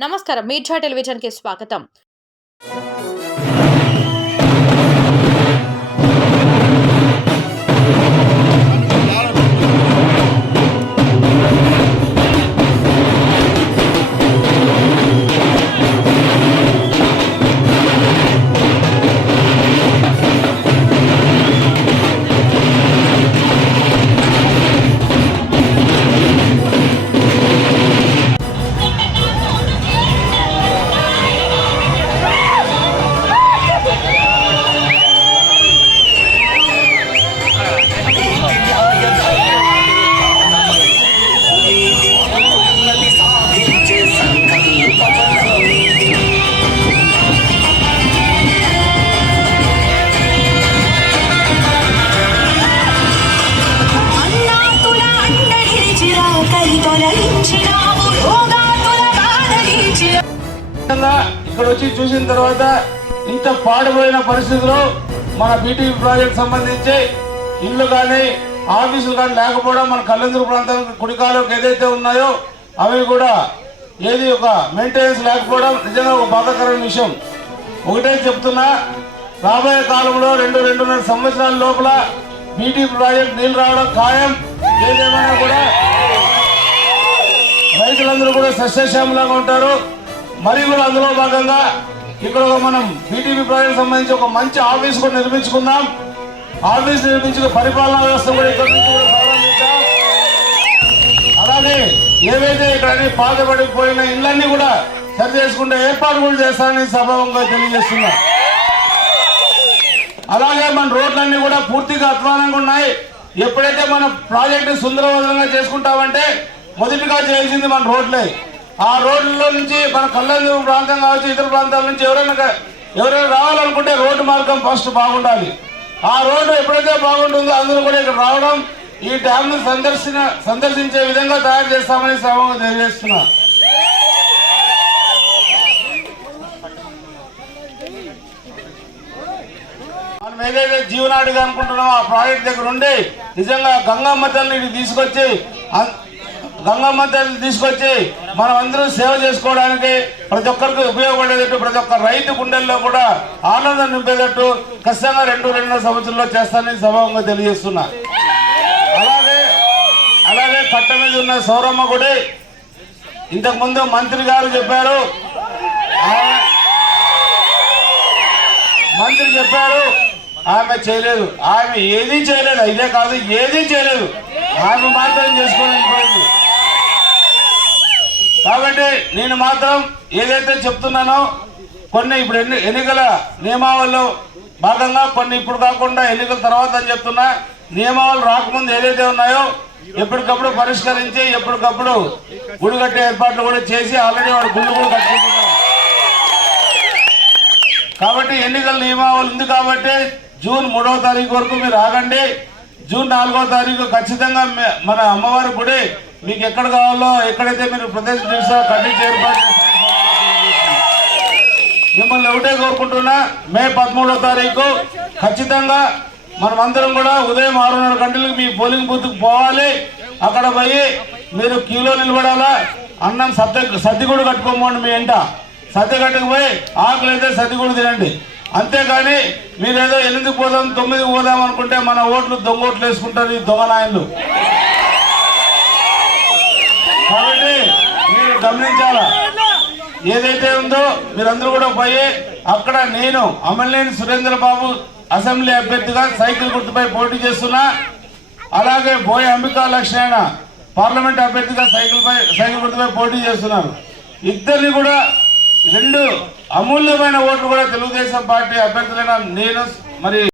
నమస్కారం. మీర్జా టెలివిజన్కి స్వాగతం. ఇక్కడ వచ్చి చూసిన తర్వాత ఇంత పాడిపోయిన పరిస్థితిలో మన బీటీ ప్రాజెక్ట్ సంబంధించి ఇల్లు కానీ ఆఫీసులు కానీ లేకపోవడం మన కల్లెందురు ప్రాంతం కుడికాలకు ఏదైతే ఉన్నాయో అవి కూడా ఏది ఒక మెయింటెనెన్స్ లేకపోవడం నిజంగా ఒక బాధాకరమైన విషయం. ఒకటే చెప్తున్నా రాబోయే కాలంలో రెండు రెండున్నర సంవత్సరాల లోపల బీటీ ప్రాజెక్ట్ నీళ్ళు రావడం ఖాయం. ఏదేమైనా కూడా రైతులందరూ కూడా సస్యశ్యామలంగా ఉంటారు. మరి కూడా అందులో భాగంగా ఇక్కడ ఒక మనం బీటీపీ ప్రాజెక్ట్ సంబంధించి ఒక మంచి ఆఫీస్ కూడా నిర్మించుకున్నాం ఆఫీస్ నిర్మించిన పరిపాలనా వ్యవస్థ కూడా ఇక్కడ నుంచి కూడా ప్రారంభించాం. అలాగే ఏవైతే ఇక్కడ బాధపడిపోయిన ఇళ్ళన్నీ కూడా సరి చేసుకుంటే ఏర్పాటు కూడా చేస్తానని సభావంగా తెలియజేస్తున్నా. అలాగే మన రోడ్లన్నీ కూడా పూర్తిగా అధ్వానంగా ఉన్నాయి. ఎప్పుడైతే మన ప్రాజెక్టు సుందరవంతంగా చేసుకుంటామంటే మొదటిగా చేయాల్సింది మన రోడ్లే. ఆ రోడ్ల నుంచి మన కళ్ళందు ప్రాంతం కావచ్చు ఇతర ప్రాంతాల నుంచి ఎవరైనా ఎవరైనా రావాలనుకుంటే రోడ్డు మార్గం ఫస్ట్ బాగుండాలి. ఆ రోడ్డు ఎప్పుడైతే బాగుంటుందో అందరూ కూడా ఇక్కడ రావడం ఈ డ్యామ్ను సందర్శన సందర్శించే విధంగా తయారు చేస్తామని సభగా తెలియజేస్తున్నా. మనం ఏదైతే జీవనాడిగా అనుకుంటున్నామో ఆ ప్రాజెక్ట్ దగ్గర ఉండి నిజంగా గంగమ్మ తల్లిని తీసుకొచ్చి గంగమ్మ తల్లి తీసుకొచ్చి మనం అందరం సేవ చేసుకోవడానికి ప్రతి ఒక్కరికి ఉపయోగపడేటట్టు ప్రతి ఒక్క రైతు గుండెల్లో కూడా ఆనందం నింపేటట్టు ఖచ్చితంగా రెండు రెండున్నర సంవత్సరంలో చేస్తానని సభావంగా తెలియజేస్తున్నా. అలాగే అలాగే కట్ట మీద ఉన్న సౌరమ్మ గుడి ఇంతకు ముందు మంత్రి గారు చెప్పారు. మంత్రి చెప్పారు ఆమె చేయలేదు. ఆమె ఏదీ చేయలేదు ఇదే కాదు ఏదీ చేయలేదు. ఆమె మాత్రం చేసుకొని వెళ్ళిపోయింది. కాబట్టి నేను మాత్రం ఏదైతే చెప్తున్నానో కొన్ని ఇప్పుడు ఎన్ని ఎన్నికల నియమావళిలో భాగంగా కొన్ని ఇప్పుడు కాకుండా ఎన్నికల తర్వాత అని చెప్తున్నా. నియమావళి రాకముందు ఏదైతే ఉన్నాయో ఎప్పటికప్పుడు పరిష్కరించి ఎప్పటికప్పుడు గుడి కట్టే ఏర్పాట్లు కూడా చేసి ఆల్రెడీ వాడు గుళ్ళు కూడా కట్టుకుంటున్నాం కాబట్టి ఎన్నికల నియమావళి ఉంది కాబట్టి జూన్ మూడవ తారీఖు వరకు మీరు ఆగండి. జూన్ నాలుగవ తారీఖు ఖచ్చితంగా మే- మన అమ్మవారి గుడి మీకు ఎక్కడ కావాలో ఎక్కడైతే మీరు ప్రదేశ్ చూసా కమిటీ ఏర్పాటు మిమ్మల్ని ఒకటే కోరుకుంటున్నా మే పదమూడవ తారీఖు ఖచ్చితంగా మనమందరం కూడా ఉదయం ఆరున్నర గంటలకు మీ పోలింగ్ బూత్కి పోవాలి. అక్కడ పోయి మీరు క్యూలో నిలబడాలా? అన్నం సద్ద సద్ది కట్టుకోమండి మీ ఇంట. సర్ది కట్టుకుపోయి ఆకులు అయితే సద్ది తినండి. అంతేగాని మీరేదో ఎనిమిది పోదాం తొమ్మిదికి పోదాం అనుకుంటే మన ఓట్లు దొంగ ఓట్లు వేసుకుంటారు ఈ దొంగ నాయన్లు కాబట్టి మీరు గమనించాలా? ఏదైతే ఉందో మీరందరూ కూడా పోయి అక్కడ నేను అమలేని సురేంద్ర బాబు అసెంబ్లీ అభ్యర్థిగా సైకిల్ గుర్తుపై పోటీ చేస్తున్నా. అలాగే బోయ అంబికా లక్ష్మణ పార్లమెంట్ అభ్యర్థిగా సైకిల్ పై సైకిల్ గుర్తుపై పోటీ చేస్తున్నారు. ఇద్దరిని కూడా రెండు అమూల్యమైన ఓట్లు కూడా తెలుగుదేశం పార్టీ అభ్యర్థులైన నేను మరి